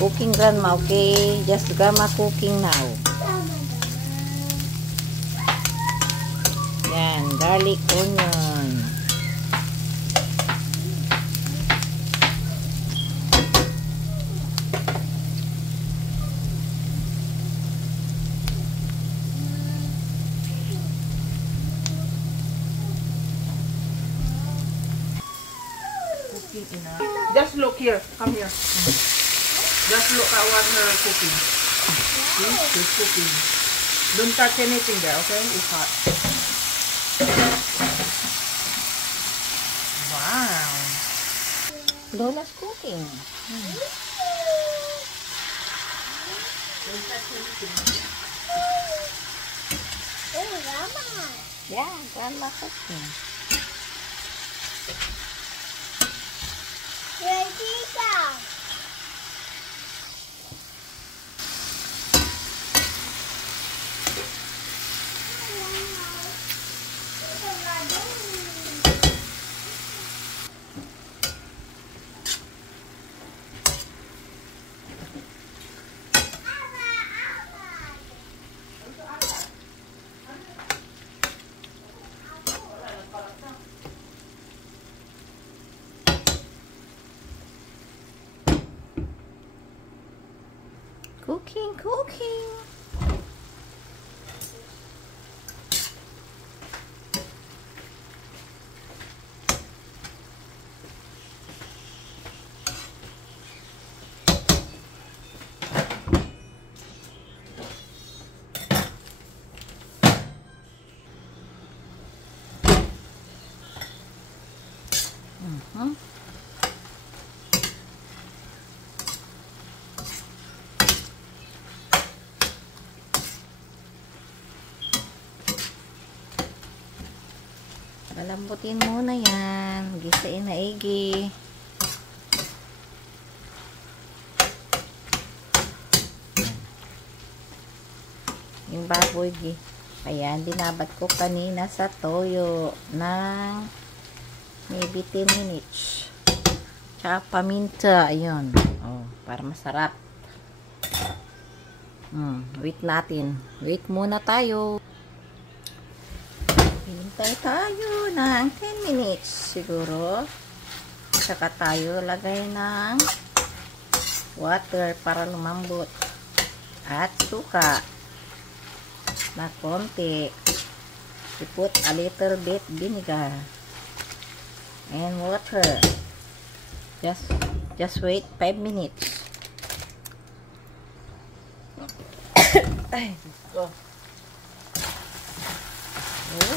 Cooking grandma, okay? Just grandma cooking now. Yan, garlic, onion. Just look here. Come here. Just look at what her cooking. See? She's cooking. Don't touch anything there, okay? It's hot. Wow. Lola's cooking. Don't touch anything. Oh, Grandma. Yeah, grandma cooking. Ready, go. Cooking. Palambutin muna yan. Gisain na igi. Yung baboy gi. Ayan, binabad ko kanina sa toyo ng maybe 10 minutes. Tsaka paminta. Ayun. Oh, para masarap. Wait natin. Wait muna tayo. Hintay tayo ng 10 minutes siguro. Saka tayo lagay ng water para lumambot. At suka na konti. We put a little bit vinegar and water. Just wait 5 minutes. Ay, go.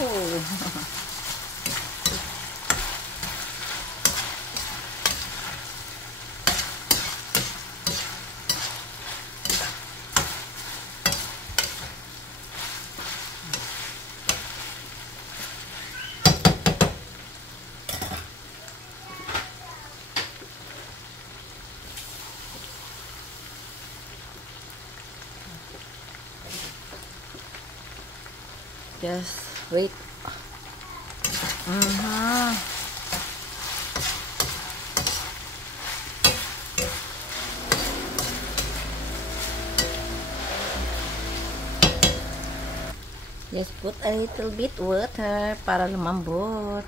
Oh. Just wait. Just put a little bit water para lumambot.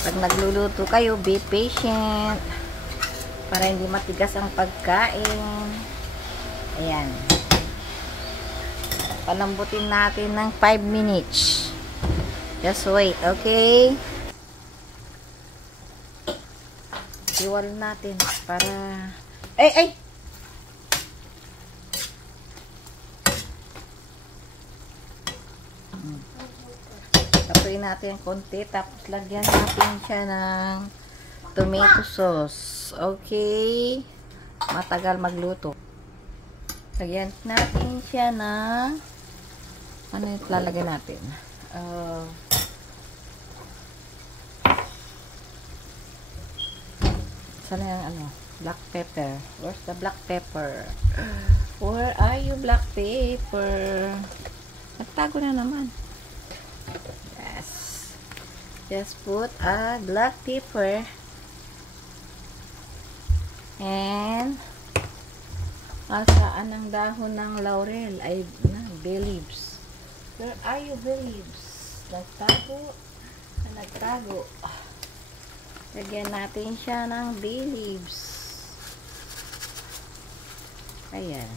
Pag nagluluto kayo, be patient para hindi matigas ang pagkain. Ayan. Palambutin natin ng 5 minutes. Just wait, okay? Iwal natin para... Ay! Tapuin natin konti, tapos lagyan natin siya ng tomato sauce. Okay? Matagal magluto. Lagyan natin siya ng ano yung lalagay natin? Sana yung ano? Black pepper. Where's the black pepper? Where are you, black pepper? Nagtago na naman. Yes. Just put a black pepper And saan ang dahon ng laurel? Ay, bay leaves. Where are you, bay leaves? Nagtago. Nagtago. Lagyan natin siya ng bay leaves. Ayan.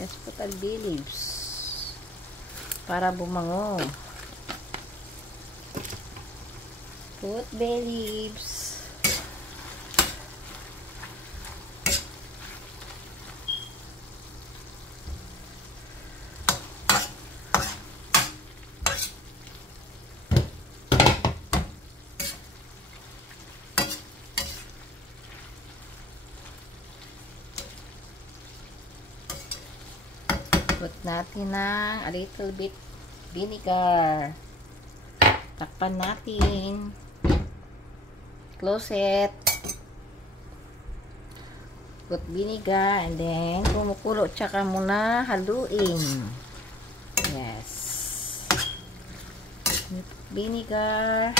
Just put a bay leaves. Para bumango. Put bay leaves. Put natin ng a little bit vinegar. Takpan natin. Close it. Put vinegar and then kumukulo tsaka muna haluin. Yes. Vinegar.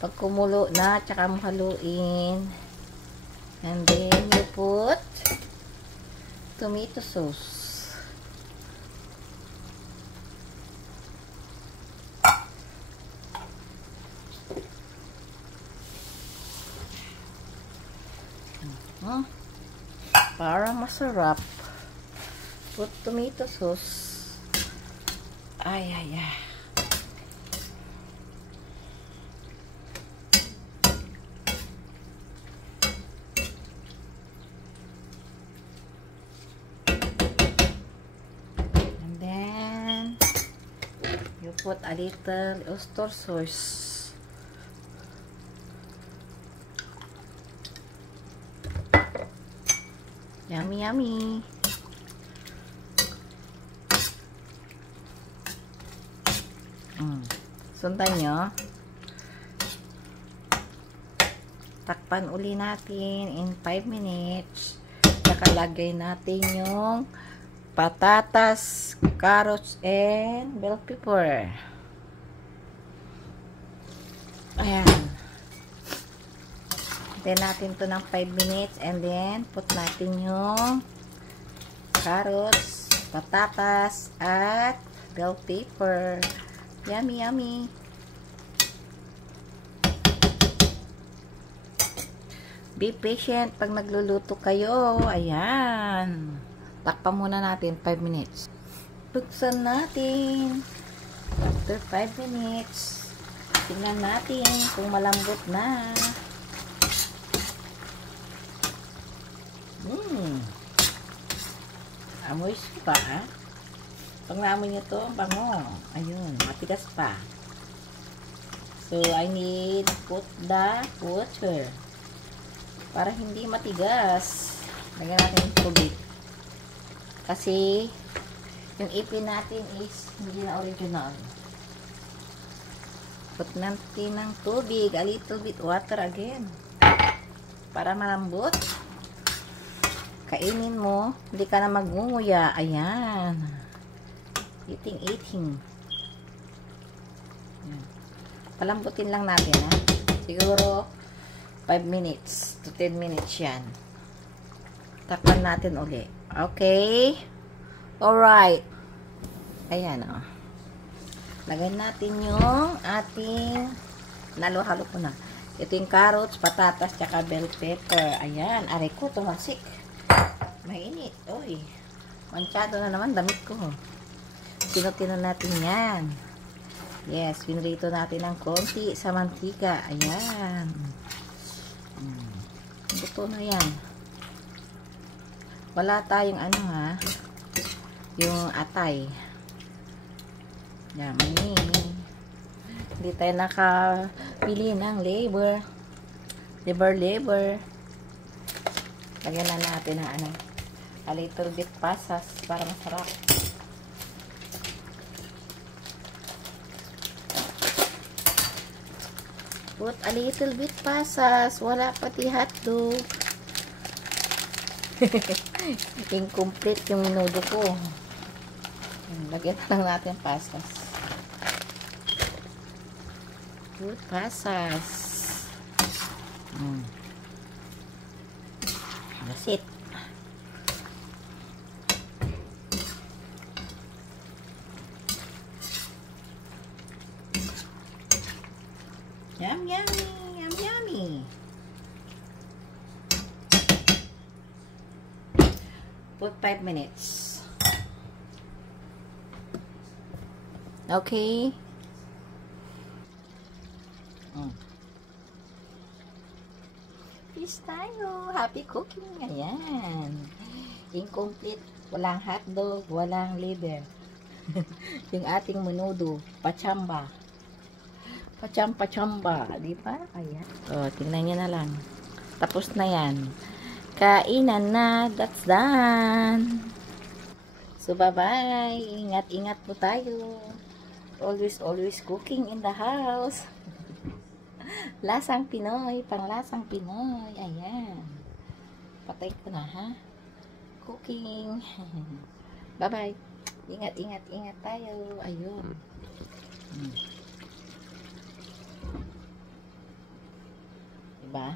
Pag kumulo na tsaka mo haluin. And then you put tomato sauce. Para masarap. Put tomato sauce. Ay, ay, ay. And then you put a little oyster sauce. Yummy, yummy. Sundan nyo. Takpan uli natin in 5 minutes. Nakalagay natin yung patatas, carrots, and bell pepper. Ayan. Then natin to ng 5 minutes and then put natin yung carrots, patatas, at bell pepper. Yummy, yummy. Be patient pag nagluluto kayo. Ayan. Takpan muna natin 5 minutes. Buksan natin. After 5 minutes, tingnan natin kung malambot na. Amoy pa, ha? Pag naamoy nyo to, bango. Ayun, matigas pa. So, I need put the water. Para hindi matigas. Lagyan natin yung tubig. Kasi, yung ipin natin is hindi na original. Put natin ng tubig. A little bit water again. Para malambot. Kainin mo, hindi ka na magngunguya. Ayan. Eating. Ayan. Palambutin lang natin, ha. Siguro 5 minutes to 10 minutes yan. Takpan natin uli. Okay? Alright. Ayan, o. Lagay natin yung ating nalo-halo ko na. Ito yung carrots, patatas, tsaka bell pepper. Ayan. Aray ko, tumasik. Mainit. Uy. Manchado na naman damit ko. Pinutino natin yan. Yes. Pinrito natin ng konti sa mantika. Ayan. Buto na yan. Wala tayong ano, ha. Yung atay. Yummy. Hindi tayo nakabili ng labor. Lagyan na natin ng ano. A little bit pasas para masarap. Put a little bit pasas. Wala pati hotdog. Incomplete yung minudo ko. Lagyan na lang natin pasas. Put pasas. That's it. Yum, yummy. Yum, yummy. Put 5 minutes. Okay. Fish tayo. Happy cooking. Ayan. Incomplete. Walang hotdog. Walang liver. Yung ating menudo. Pachamba. Pachamba. Di ba? Ayan. O, tingnan nyo na lang. Tapos na yan. Kainan na. That's done. So, bye-bye. Ingat-ingat po tayo. Always cooking in the house. Lasang Pinoy, panglasang Pinoy. Ayan. Patay ko na, ha? Cooking. Bye-bye. Ingat tayo. Ayun. Diba?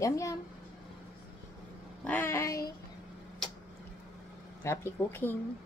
Yum. Bye. Happy cooking.